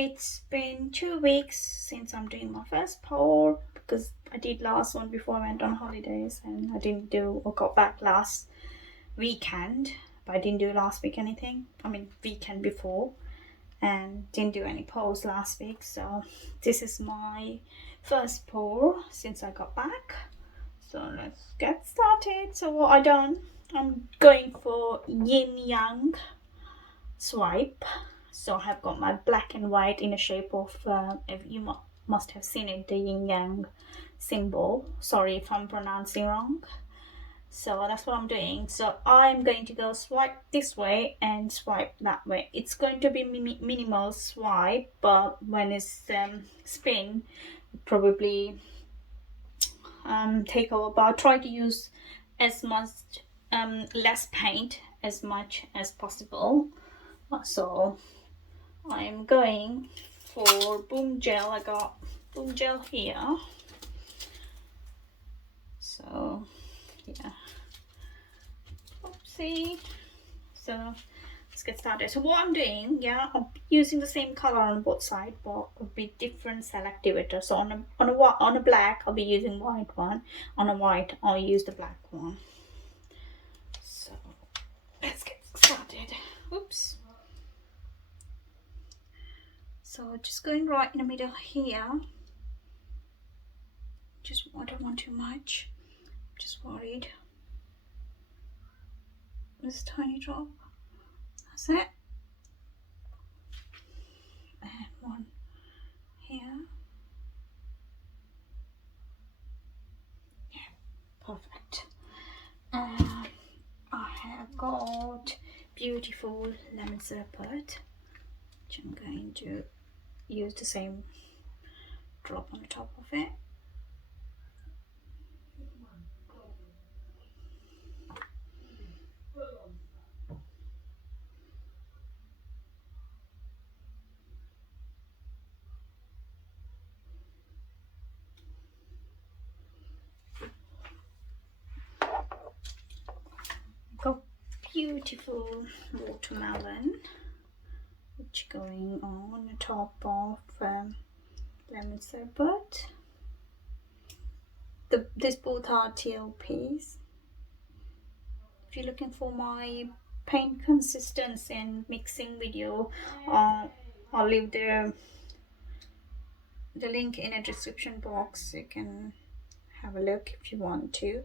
It's been 2 weeks since I'm doing my first pour because I did last one before I went on holidays, and I didn't do or got back last weekend, but I didn't do last week anything. I mean, weekend before, and didn't do any pours last week. So this is my first pour since I got back. So let's get started. So what I done, I'm going for Yin Yang swipe. So I have got my black and white in a shape of, if you must have seen it, the Yin Yang symbol. Sorry if I'm pronouncing wrong. So that's what I'm doing. So I'm going to go swipe this way and swipe that way. It's going to be minimal swipe, but when it's spin, probably take over. But I'll try to use as much less paint as much as possible. So I'm going for Boom Gel. I got Boom Gel here. So yeah. Oopsie. So let's get started. So what I'm doing, I'm using the same color on both sides, but with be different selectivator. So on a black, I'll be using white one. On a white, I'll use the black one. So let's get started. Oops. So just going right in the middle here. I don't want too much. I'm just worried. This tiny drop. That's it. And one here. Yeah, perfect. I have got beautiful lemon sorbet, which I'm going to use the same drop on the top of it. Got beautiful watermelon, which going on the top of lemon sorbet. These both are TLPs. If you're looking for my paint consistency and mixing video, I'll leave the link in a description box. You can have a look if you want to,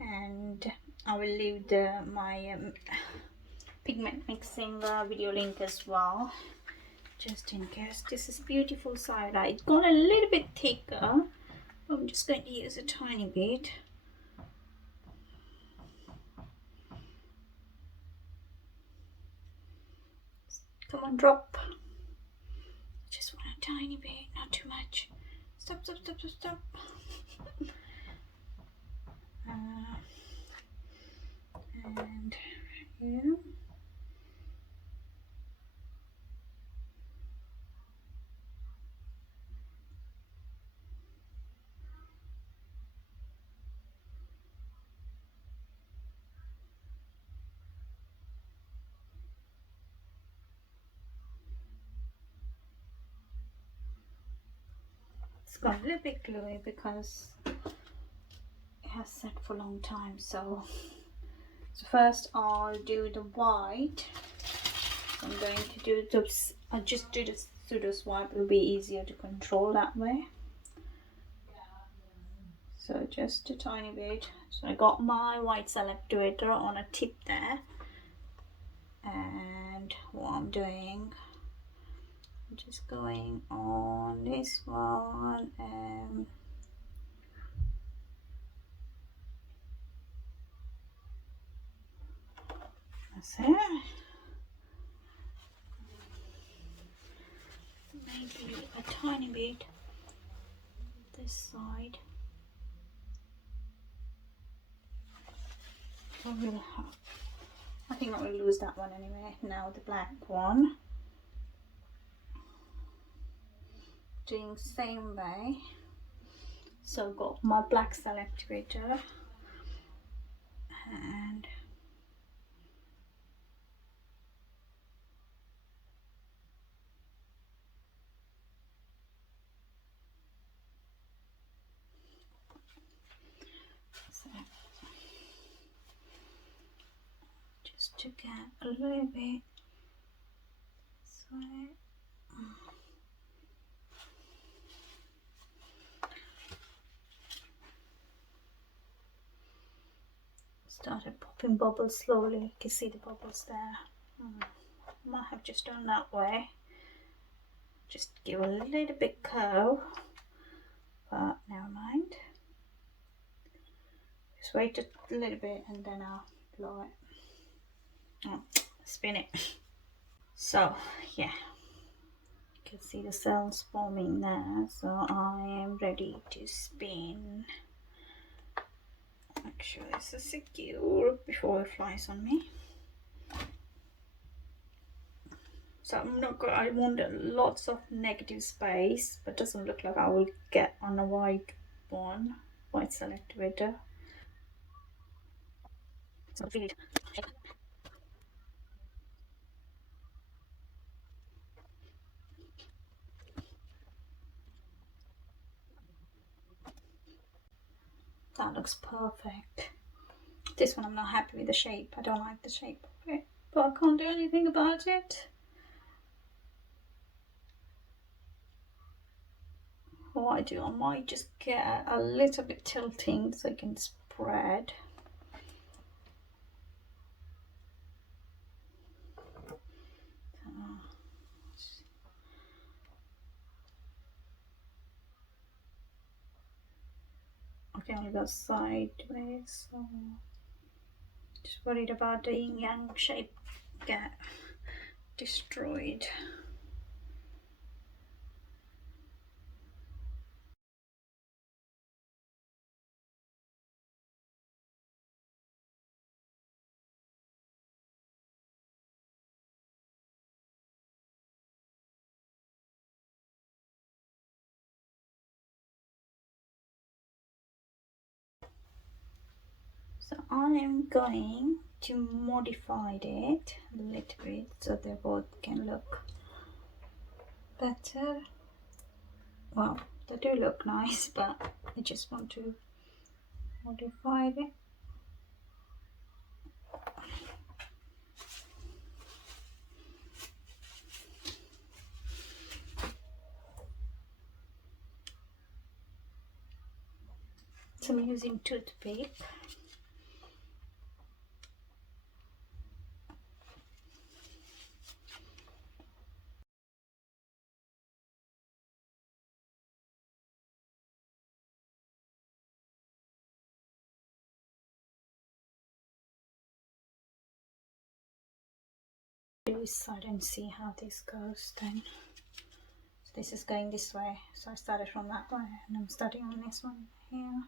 and I will leave my pigment mixing video link as well, just in case. This is beautiful Syrah. It's gone a little bit thicker. I'm just going to use a tiny bit. Come on, drop. Just want a tiny bit, not too much. Stop. And here. It's got a little bit gluey because it has set for a long time. So first I'll do the white. I'm going to do this. I'll just do this pseudo swipe. It'll be easier to control that way. So just a tiny bit. So I got my white selector on a tip there, and what I'm doing, I'm just going on this one and that's it. Maybe a tiny bit this side. I think I will lose that one anyway. Now the black one. Doing same way. So I've got my black selector and to get a little bit this way. Started popping bubbles slowly. You can see the bubbles there. Might have just done that way. Just give a little bit curl, but never mind. Just wait a little bit and then I'll blow it. Oh, spin it. So yeah, you can see the cells forming there. So I am ready to spin. Make sure this is secure before it flies on me. So I'm not good. I want lots of negative space, but doesn't look like I will get on a white one, white selector. So feel it. That looks perfect. This one I'm not happy with the shape. I don't like the shape of it, but I can't do anything about it. What I do, I might just get a little bit tilting so I can spread. I can only go sideways, so just worried about the yin yang shape get destroyed. So I am going to modify it a little bit so they both can look better. Well, they do look nice, but I just want to modify it. So I'm using toothpick. This side and see how this goes then. So this is going this way, so I started from that way and I'm starting on this one here.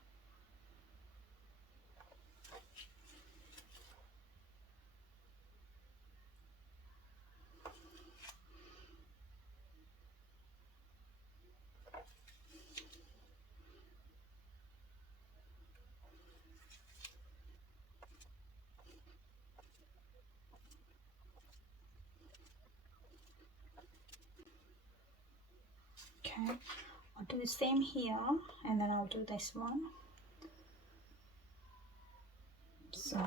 Okay, I'll do the same here and then I'll do this one. So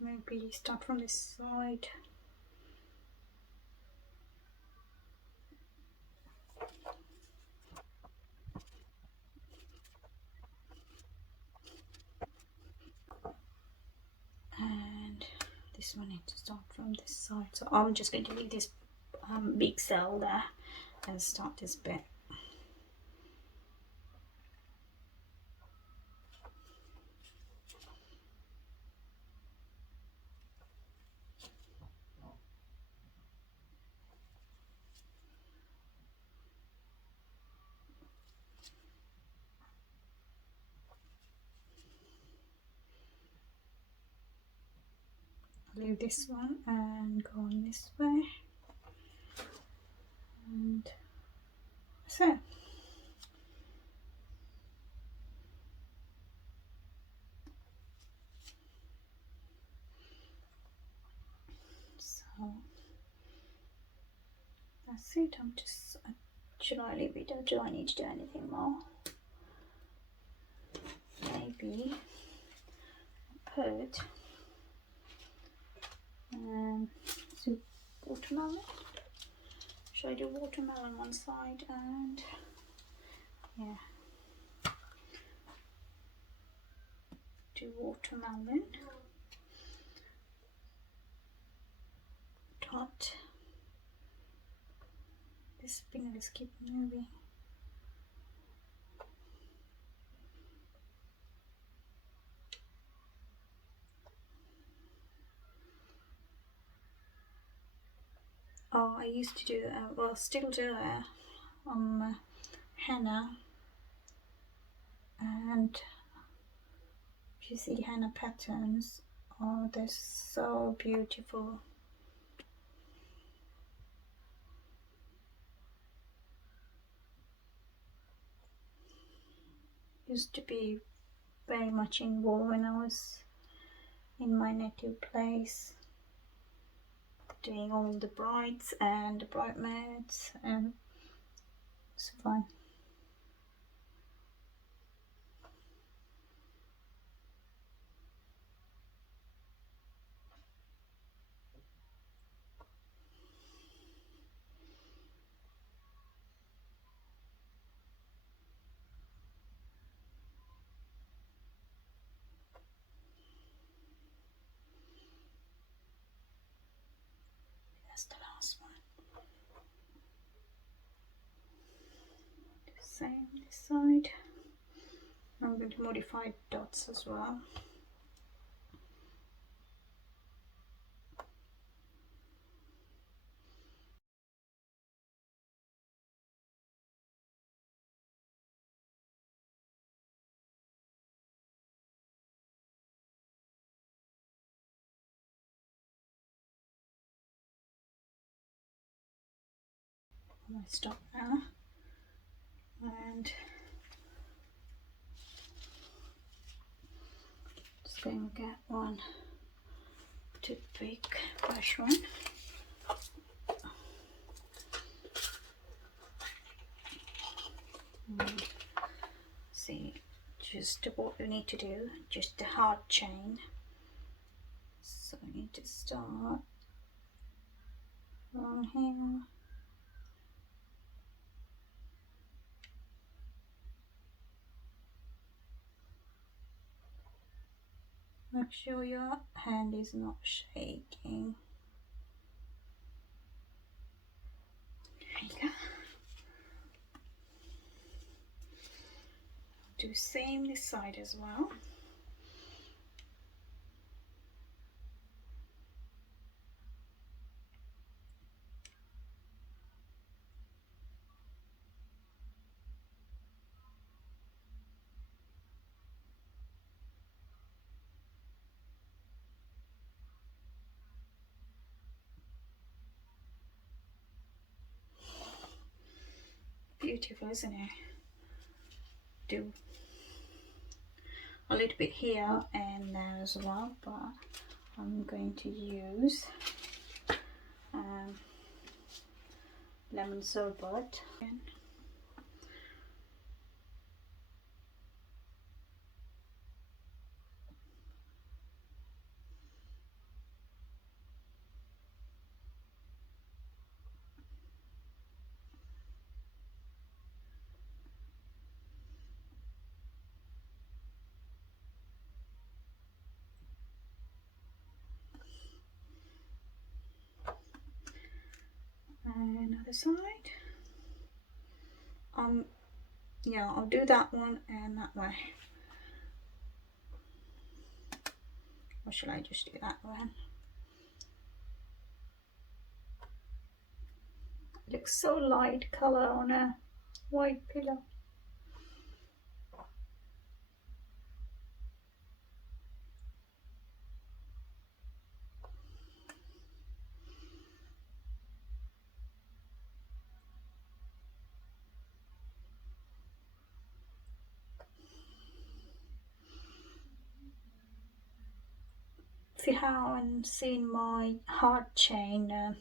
maybe start from this side. And this one needs to start from this side. So I'm just going to leave this big cell there and start this bit. Leave this one and go on this way, and so that's it. I'm just, should I leave it or do I need to do anything more? Maybe put So watermelon. Should I do watermelon one side and yeah, do watermelon dot. This spinner is keep moving. Oh, I used to do, well, still do henna, and if you see henna patterns, oh, they're so beautiful. Used to be very much involved when I was in my native place, doing all the brides and the bridesmaids, and it's fun. That's the last one. Same this side. I'm going to modify dots as well. I might stop now and just going to get one toothpick, fresh one. See, just what we need to do, just the hard chain. So we need to start on here. Make sure your hand is not shaking. There you go. Do same this side as well. Beautiful, isn't it? Do a little bit here and there as well, but I'm going to use lemon sorbet. And other side. Yeah, I'll do that one and that way. Or shall I just do that one? It looks so light colour on a white pillow. If you haven't seen my heart chain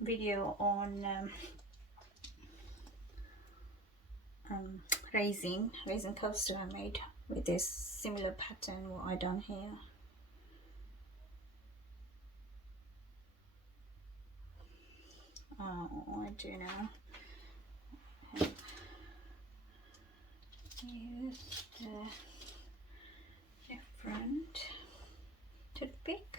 video on resin coaster I made with this similar pattern what I done here, I do know. Use the different toothpick.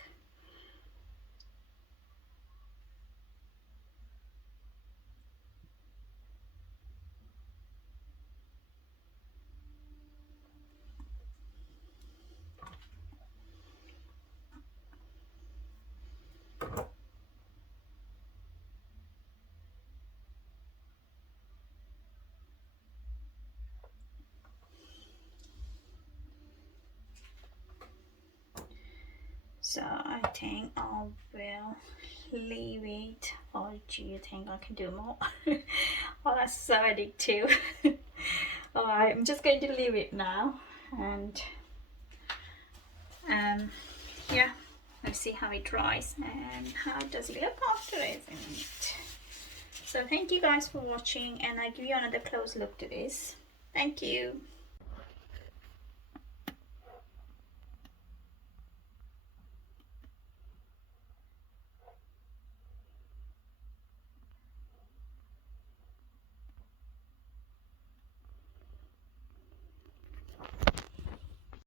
So I think I will leave it. Or do you think I can do more? Oh, that's so addictive. Alright, I'm just going to leave it now, and yeah, let's see how it dries and how does it look after using it. So thank you guys for watching, and I give you another close look to this. Thank you.